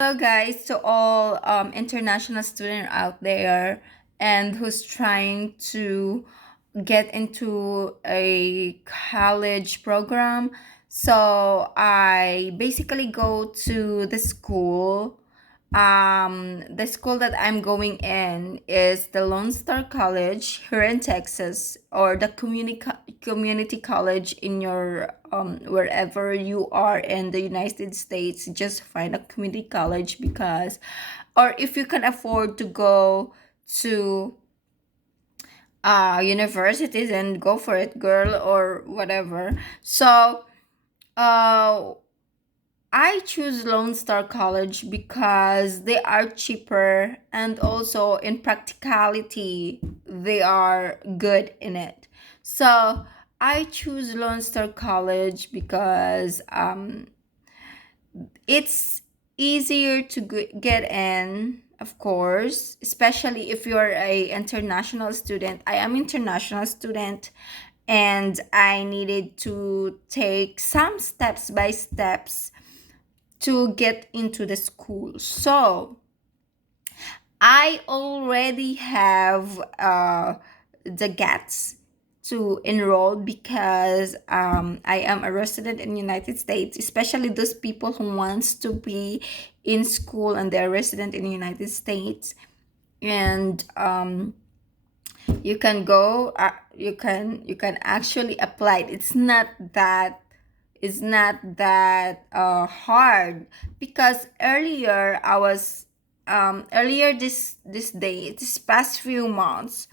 Hello, guys, to all international student out there and who's trying to get into a college program. So I basically go to the school that I'm going in is the Lone Star College here in Texas, or the community college in your wherever you are in the United States. Just find a community college, because, or if you can afford to go to universities, and go for it, girl, or whatever. So uh I choose Lone Star College because they are cheaper, and also in practicality they are good in it. So I choose Lone Star College because it's easier to get in, of course, especially if you're a international student. I am international student, and I needed to take some steps by steps to get into the school. So I already have the guts to enroll, because I am a resident in the United States, especially those people who wants to be in school and they're resident in the United States. And you can go, you can actually apply it. It's not that hard, because earlier this past few months,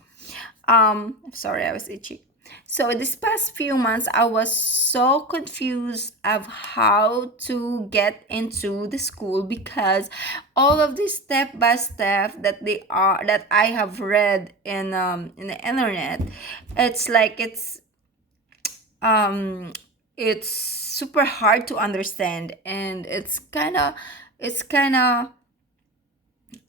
sorry, I was itchy. So this past few months I was so confused of how to get into the school, because all of this step by step that I have read in the internet, it's like um it's super hard to understand, and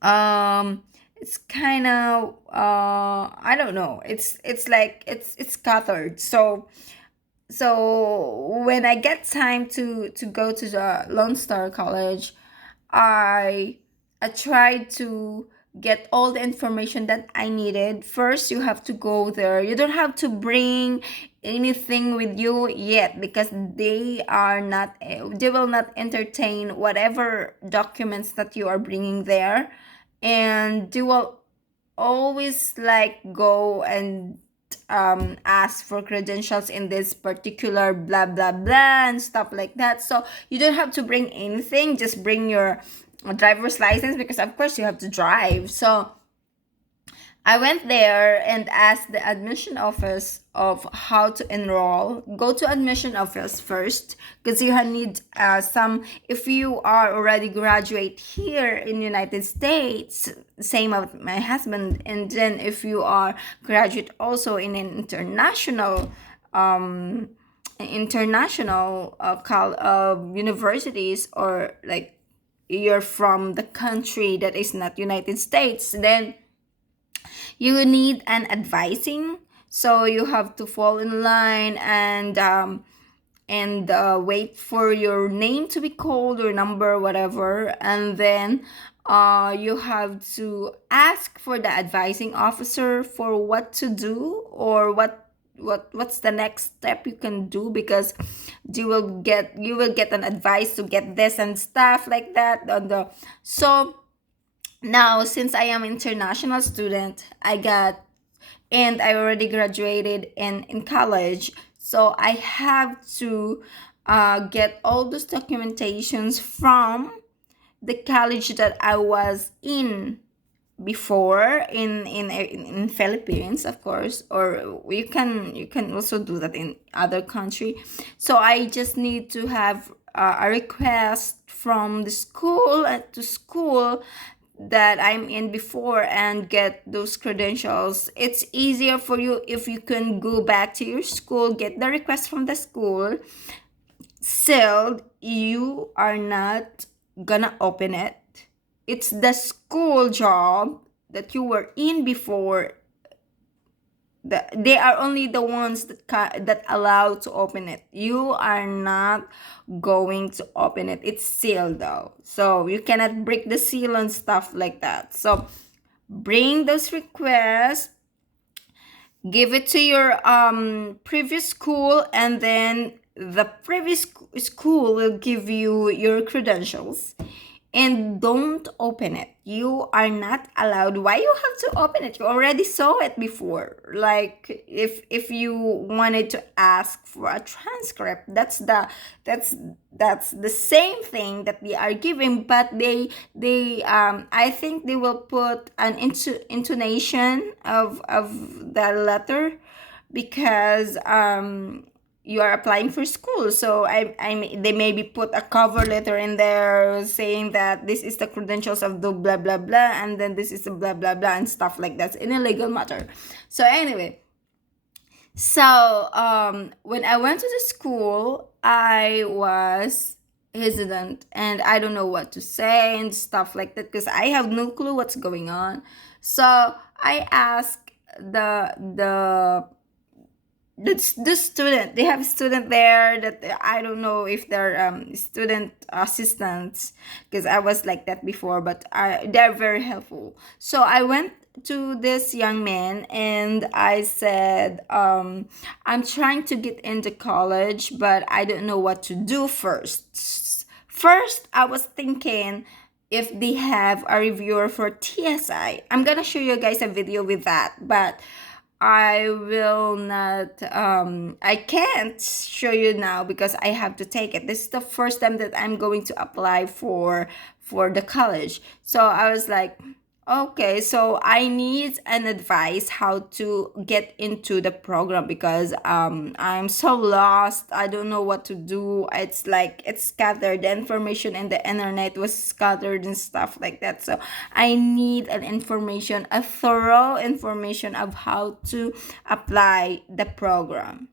um it's kind of I don't know, it's like it's scattered. So when I get time to go to the Lone Star College, I I tried to get all the information that I needed. First, you have to go there. You don't have to bring anything with you yet, because they will not entertain whatever documents that you are bringing there, and they will always like go and ask for credentials in this particular blah blah blah and stuff like that. So you don't have to bring anything, just bring your driver's license, because of course you have to drive. So I went there and asked the admission office of how to enroll. Go to admission office first, because you need some. If you are already graduate here in United States, same with my husband, and then if you are graduate also in an international universities, or like you're from the country that is not United States, then you need an advising. So you have to fall in line and wait for your name to be called, or number, whatever, and then you have to ask for the advising officer for what to do, or what's the next step you can do, because you will get an advice to get this and stuff like that on the. So now, since I am international student, and I already graduated in college, so I have to get all those documentations from the college that I was in before, in Philippines, of course, or you can also do that in other country. So I just need to have a request from the school to school that I'm in before, and get those credentials. It's easier for you if you can go back to your school, get the request from the school sealed. You are not gonna open it. It's the school job that you were in before they are only the ones that allow to open it. You are not going to open it. It's sealed though, so you cannot break the seal and stuff like that. So bring those requests, give it to your previous school, and then the previous school will give you your credentials. And don't open it. You are not allowed. Why you have to open it? You already saw it before. Like if you wanted to ask for a transcript, that's the same thing that they are giving, but they I think they will put an intonation of the letter, because you are applying for school. So they maybe put a cover letter in there saying that this is the credentials of the blah blah blah, and then this is the blah blah blah and stuff like that in a legal matter. So anyway, so when I went to the school, I was hesitant and I don't know what to say and stuff like that, because I have no clue what's going on. So I asked the student. They have student there that I don't know if they're student assistants, because I was like that before, but they're very helpful. So I went to this young man and I said, I'm trying to get into college, but I don't know what to do first. I was thinking if they have a reviewer for TSI. I'm gonna show you guys a video with that, but I will not I can't show you now because I have to take it. This is the first time that I'm going to apply for the college. So I was like, okay, so I need an advice how to get into the program, because I'm so lost. I don't know what to do. It's like it's scattered. The information in the internet was scattered and stuff like that. So I need an information, a thorough information of how to apply the program.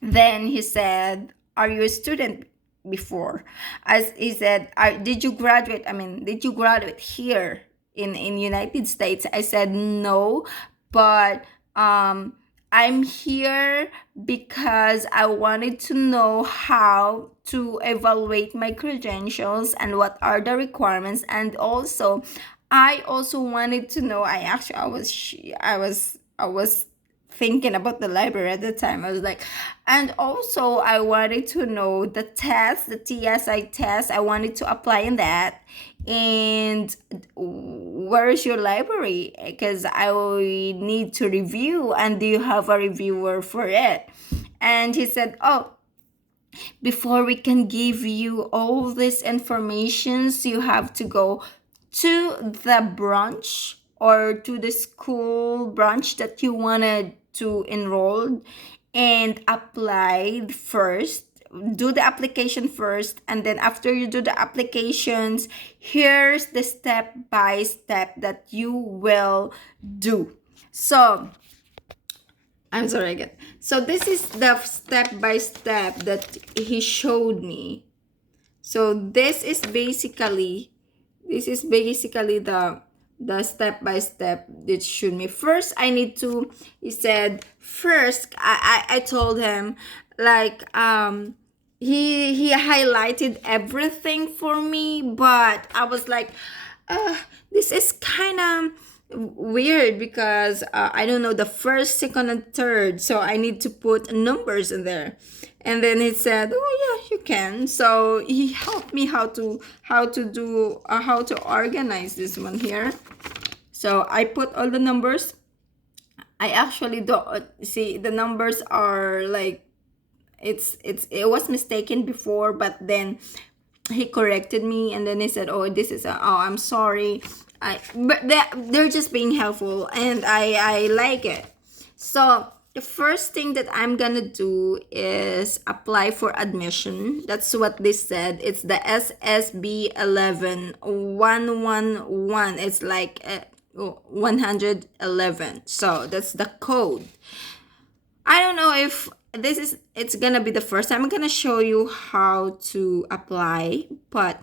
Then he said, are you a student before? As he said, did you graduate? I mean, did you graduate here in United States? I said no, but I'm here because I wanted to know how to evaluate my credentials and what are the requirements, and also I also wanted to know. I was thinking about the library at the time. I was like, and also I wanted to know the test, the TSI test. I wanted to apply in that. And where is your library? Because I need to review, and do you have a reviewer for it? And he said, oh, before we can give you all these informations, you have to go to the branch or to the school branch that you wanted to enroll and apply first. Do the application first, and then after you do the applications, here's the step by step that you will do. So I'm sorry again. So this is the step by step that he showed me. So this is basically the step by step that showed me. First, I need to. He said first. I told him, like, he highlighted everything for me, but I was like, this is kind of weird, because I don't know the first, second, and third, so I need to put numbers in there. And then he said, oh yeah, you can. So he helped me how to organize this one here. So I put all the numbers. I actually don't see the numbers are like, it was mistaken before, but then he corrected me, and then he said, oh, this is oh, I'm sorry. But they're just being helpful, and I like it. So the first thing that I'm gonna do is apply for admission. That's what they said. It's the SSB 111. It's like 111. So that's the code. I don't know if it's gonna be the first time I'm gonna show you how to apply, but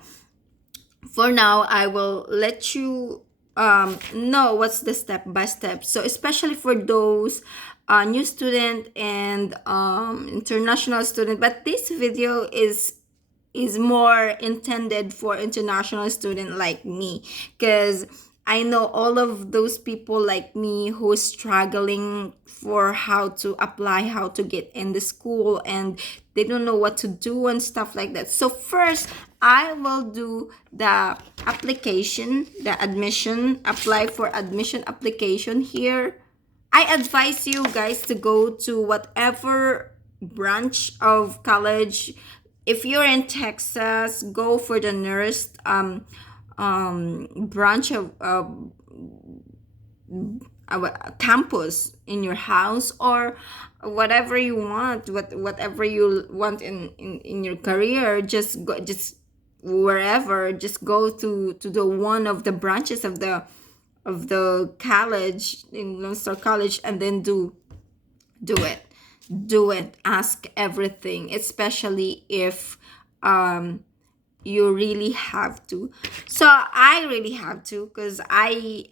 for now I will let you know what's the step by step. So especially for those new student and international student, but this video is more intended for international student like me, because I know all of those people like me who is struggling for how to apply, how to get in the school, and they don't know what to do and stuff like that. So first, I will do the application, the admission, apply for admission application here. I advise you guys to go to whatever branch of college. If you're in Texas, go for the nearest branch of campus in your house, or whatever you want, whatever you want in your career. Just go, just wherever, just go to the one of the branches of the college in Lone Star College, and then do it. Do it. Ask everything, especially if you really have to. So I really have to, because I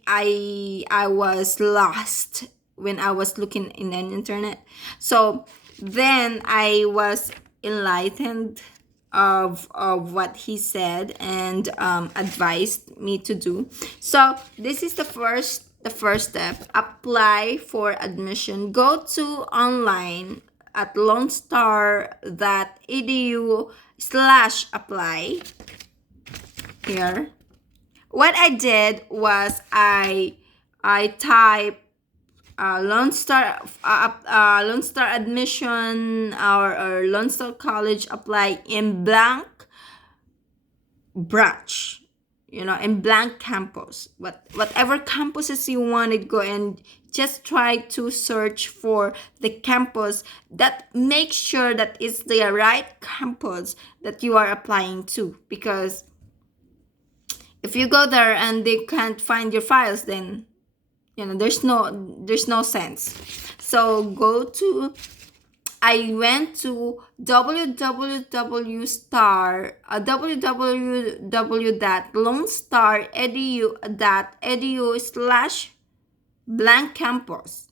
was lost when I was looking in the internet. So then I was enlightened of what he said and advised me to do. So this is the first step. Apply for admission. Go to online at lonestar.edu/apply. Here, what I did was I type Lone Star admission, or Lone Star College apply in blank branch, in blank campus. Whatever campuses you wanted, go and just try to search for the campus that makes sure that it's the right campus that you are applying to. Because if you go there and they can't find your files, then there's no sense. So I went to www.lonestar.edu.edu/blank campus.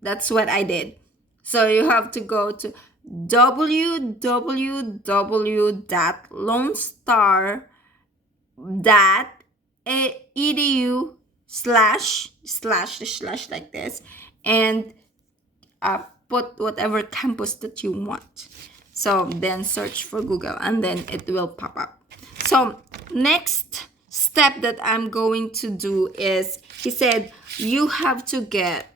That's what I did. So you have to go to www.lonestar.edu// like this, and put whatever campus that you want. So then search for Google, and then it will pop up. So next step that I'm going to do is, he said you have to get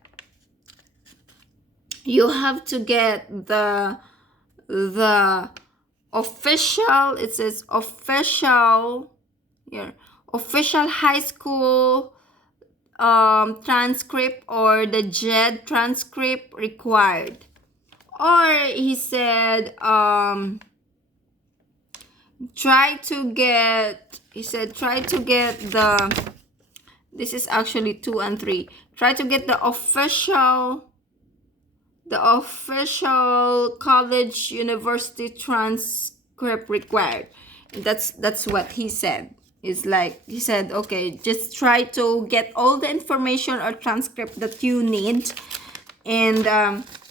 the official, it says official here, official high school transcript, or the JED transcript required. Or he said try to get the, this is actually 2 and 3, try to get the official college university transcript required. That's what he said. It's like, he said, okay, just try to get all the information or transcript that you need, and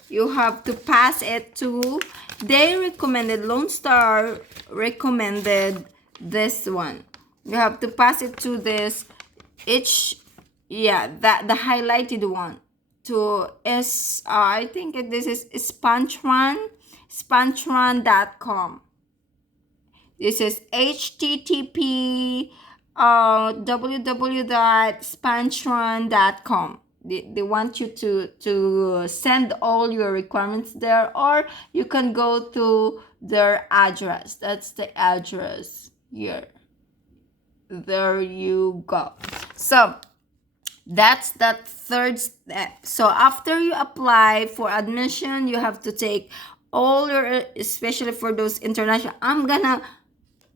you have to pass it to, they recommended, Lone Star recommended this one. You have to pass it to this, the highlighted one, to I think this is spantran.com. This is http www.spantran.com. They want you to send all your requirements there, or you can go to their address. That's the address here. There you go. So that's that third step. So after you apply for admission, you have to take all your, especially for those international, I'm gonna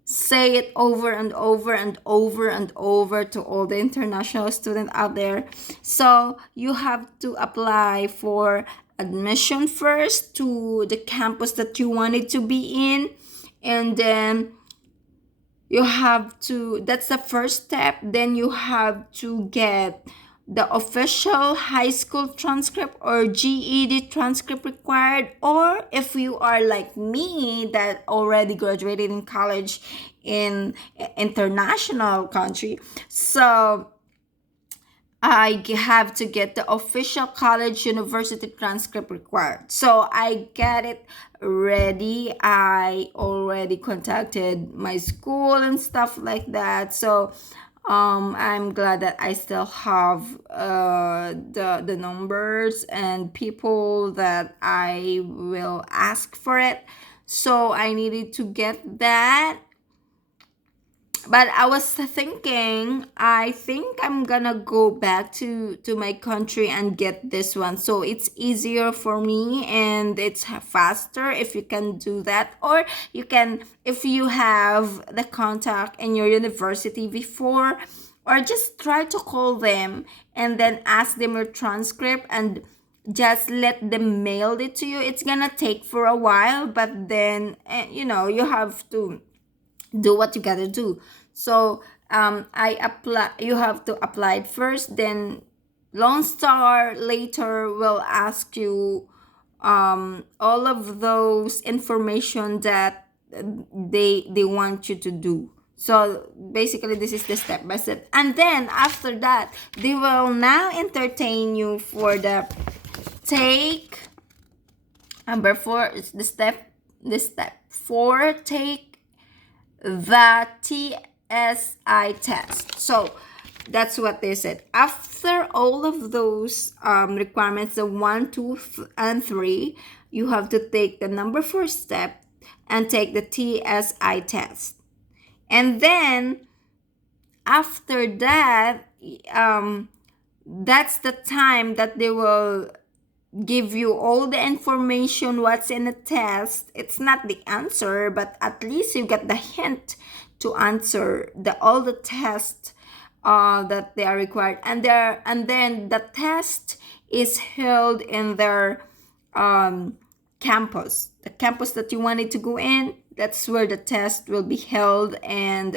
say it over and over and over and over to all the international students out there. So you have to apply for admission first to the campus that you wanted to be in, and then you have to, that's the first step. Then you have to get the official high school transcript or GED transcript required, or if you are like me that already graduated in college in international country, so have to get the official college university transcript required. So I get it ready. I already contacted my school and stuff like that. So I'm glad that I still have the numbers and people that I will ask for it. So I needed to get that, but I was thinking, I think I'm gonna go back to my country and get this one. So it's easier for me and it's faster if you can do that. Or you can, if you have the contact in your university before, or just try to call them and then ask them your transcript and just let them mail it to you. It's gonna take for a while, but then you have to do what you gotta do. So I apply. You have to apply it first. Then Lone Star later will ask you all of those information that they want you to do. So basically, this is the step by step, and then after that, they will now entertain you for the take number four. It's the step. The step four, take the TSI test. So that's what they said. After all of those requirements, the one, two, and three, you have to take the number four step and take the TSI test. And then after that, that's the time that they will give you all the information what's in the test. It's not the answer, but at least you get the hint to answer all the tests that they are required. And then the test is held in their campus, the campus that you wanted to go in. That's where the test will be held. And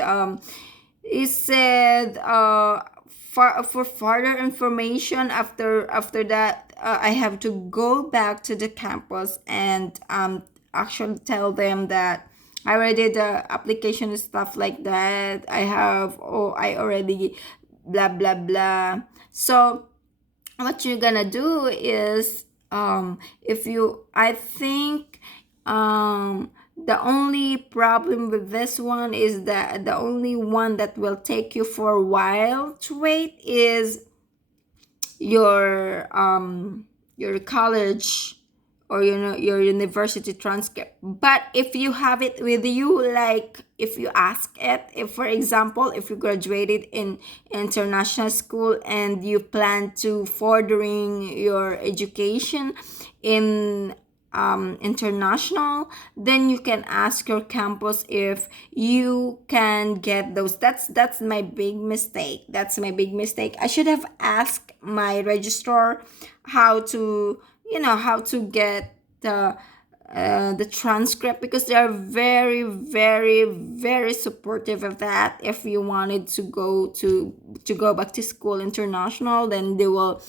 it said for further information, after that, I have to go back to the campus and actually tell them that I already did the application and stuff like that. I already blah blah blah. So what you're gonna do is, if you I think the only problem with this one is that the only one that will take you for a while to wait is your college or your university transcript. But if you have it with you, like if you ask it, if for example, if you graduated in international school and you plan to furthering your education in international, then you can ask your campus if you can get those. That's my big mistake. I should have asked my registrar how to get the transcript, because they are very very very supportive of that. If you wanted to go back to school international, then they know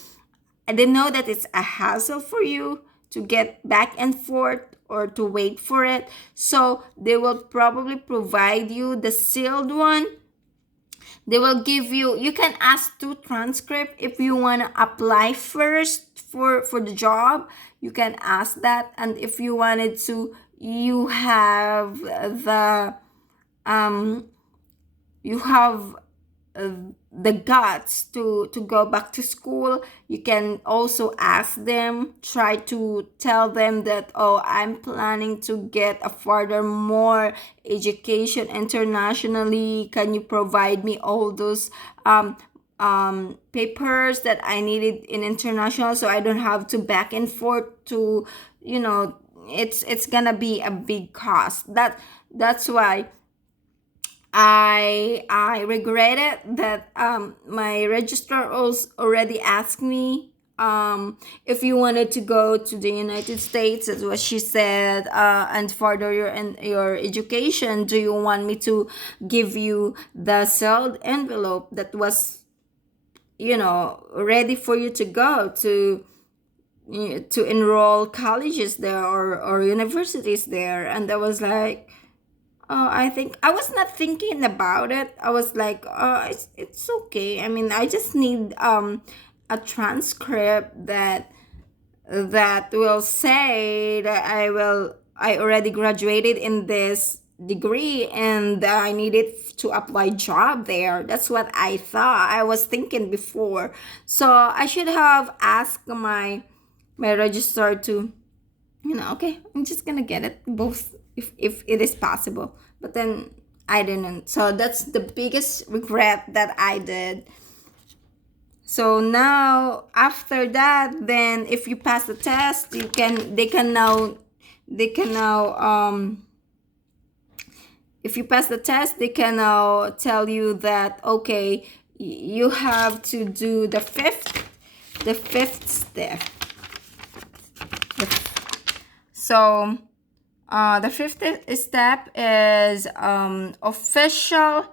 that it's a hassle for you to get back and forth or to wait for it. So they will probably provide you the sealed one. They will give you, you can ask to transcript if you want to apply first for the job. You can ask that. And if you wanted to, you have you have the guts to go back to school, you can also ask them, try to tell them that, oh, I'm planning to get a further more education internationally. Can you provide me all those papers that I needed in international, so I don't have to back and forth to, it's gonna be a big cost. That's why I regretted that my registrar also already asked me if you wanted to go to the United States. That's what she said, and further your education. Do you want me to give you the sealed envelope that was ready for you to go to enroll colleges there, or universities there. And I was like, oh, I think I was not thinking about it. I was like, oh, it's okay. I mean, I just need a transcript that will say that I already graduated in this degree and I needed to apply job there. That's what I thought. I was thinking before. So I should have asked my registrar to, okay, I'm just gonna get it both if it is possible. But then I didn't. So that's the biggest regret that I did. So now after that, then if you pass the test, they can now if you pass the test, they can now tell you that, okay, you have to do the fifth step. So the fifth step is official,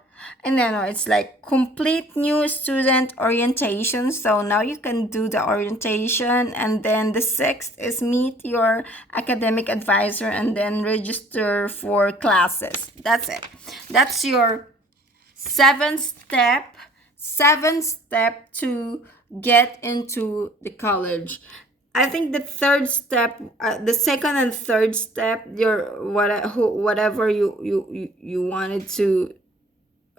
and then it's like complete new student orientation. So now you can do the orientation, and then the sixth is meet your academic advisor and then register for classes. That's it. That's your seventh step. Seventh step to get into the college. I think the third step, the second and third step, whatever you wanted to,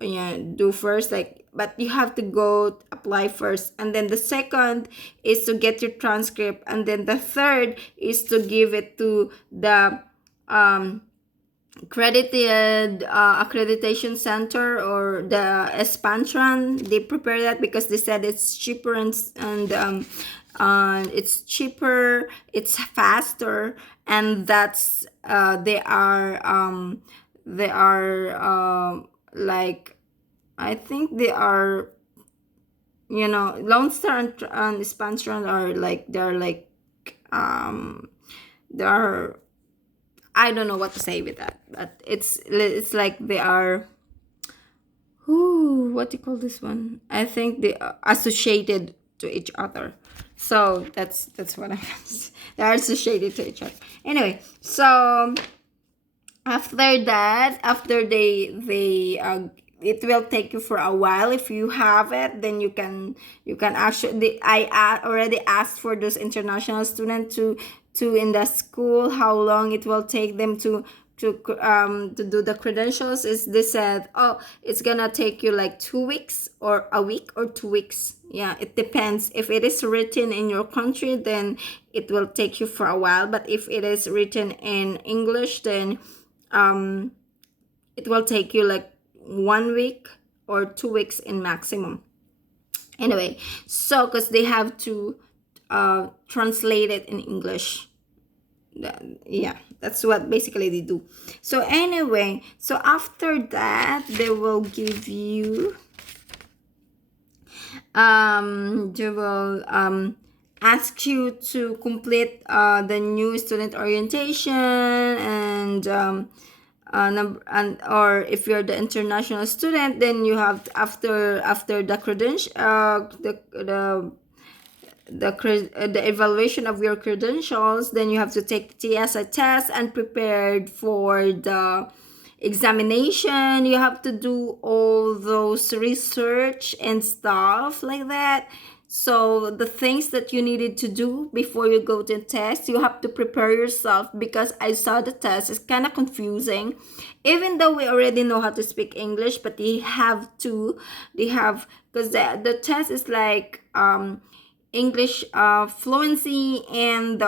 do first, like, but you have to go apply first, and then the second is to get your transcript, and then the third is to give it to the accredited accreditation center, or the expansion. They prepare that because they said it's cheaper, and it's cheaper, it's faster, and that's they are like, I think they are, Lone Star and expansion are like, they're, I don't know what to say with that, but it's like they are, what do you call this one? I think they are associated to each other. So that's what I they're associated to each other. Anyway, so after it will take you for a while. If you have it, then you can actually, already asked for those international students to in the school how long it will take them to do the credentials. Is they said, oh, it's gonna take you like 2 weeks, or a week, or 2 weeks. Yeah, it depends. If it is written in your country, then it will take you for a while, but if it is written in English, then it will take you like 1 week or 2 weeks in maximum. Anyway, so because they have to translate it in English. Yeah, that's what basically they do. So anyway, so after that, they will give you they will ask you to complete the new student orientation, and or if you're the international student, then you have after the credential the evaluation of your credentials, then you have to take TSA test and prepared for the examination. You have to do all those research and stuff like that. So the things that you needed to do before you go to the test, you have to prepare yourself, because I saw the test. It's kind of confusing, even though we already know how to speak English, but they have because the test is like English fluency, and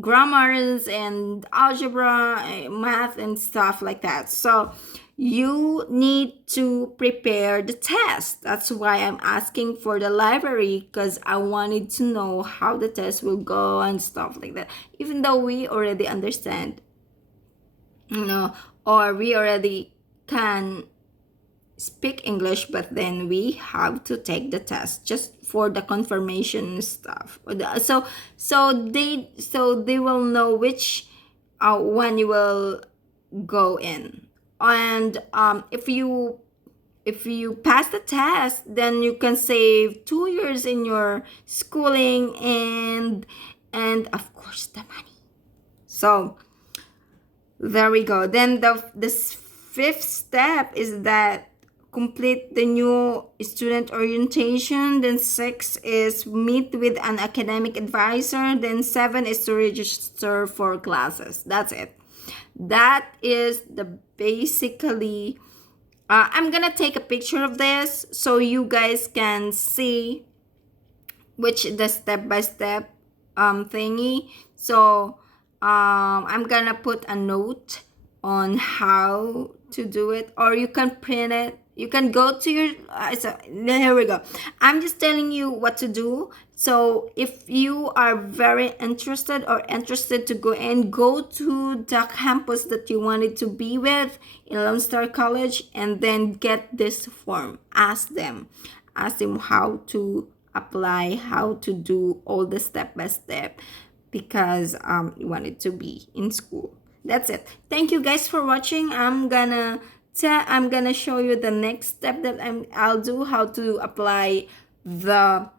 grammars, and algebra, math, and stuff like that. So you need to prepare the test. That's why I'm asking for the library, because I wanted to know how the test will go and stuff like that. Even though we already understand, or we already can speak English, but then we have to take the test just for the confirmation stuff. So they will know which one you will go in. And if you if you pass the test, then you can save 2 years in your schooling, and of course the money. So there we go. Then the fifth step is that complete the new student orientation. Then six is meet with an academic advisor. Then seven is to register for classes. That's it. That is the basically. I'm gonna take a picture of this so you guys can see which the step by step thingy. So I'm gonna put a note on how to do it, or you can print it. You can go to your here we go. I'm just telling you what to do. So if you are very interested to go to the campus that you wanted to be with in Lone Star College, and then get this form. Ask them how to apply, how to do all the step by step, because you wanted to be in school. That's it. Thank you guys for watching. I'm gonna show you the next step that I'll do, how to apply the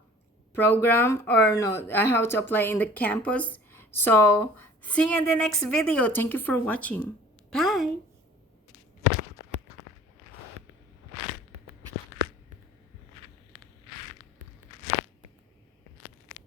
program, or no, how to apply in the campus. So see you in the next video. Thank you for watching.